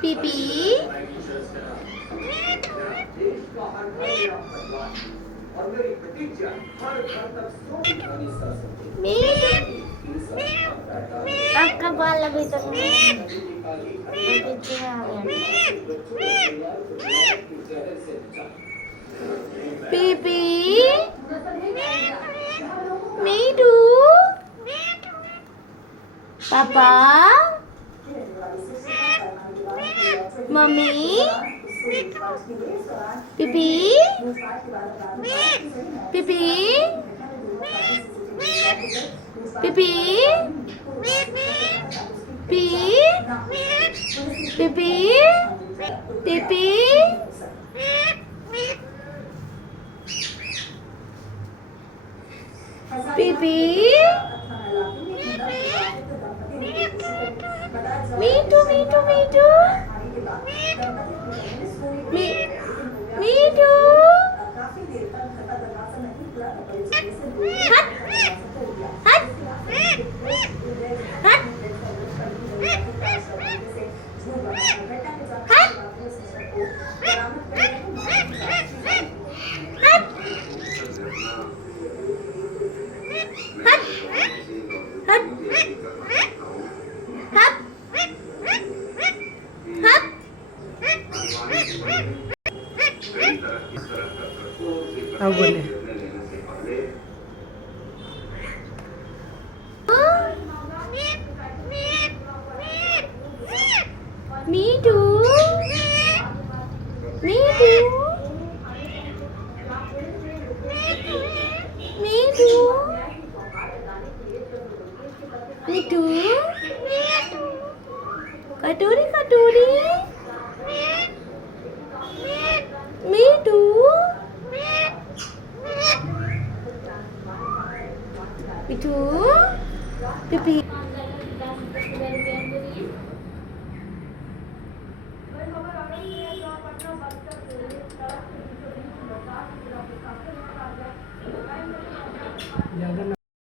पीपी मी आपका बाल अभी तक नहीं पीछे आ गया पीपी मीठू पापा मम्मी पीपी पीपी पीपी पी पीपी पीपी पीपी मीठू मीठू मीठू मीठू हट हट हट अब बोले मीठू मीठू मीठू मीठू कटोरी कटोरी मीठू मीठू पिपी ज़्यादा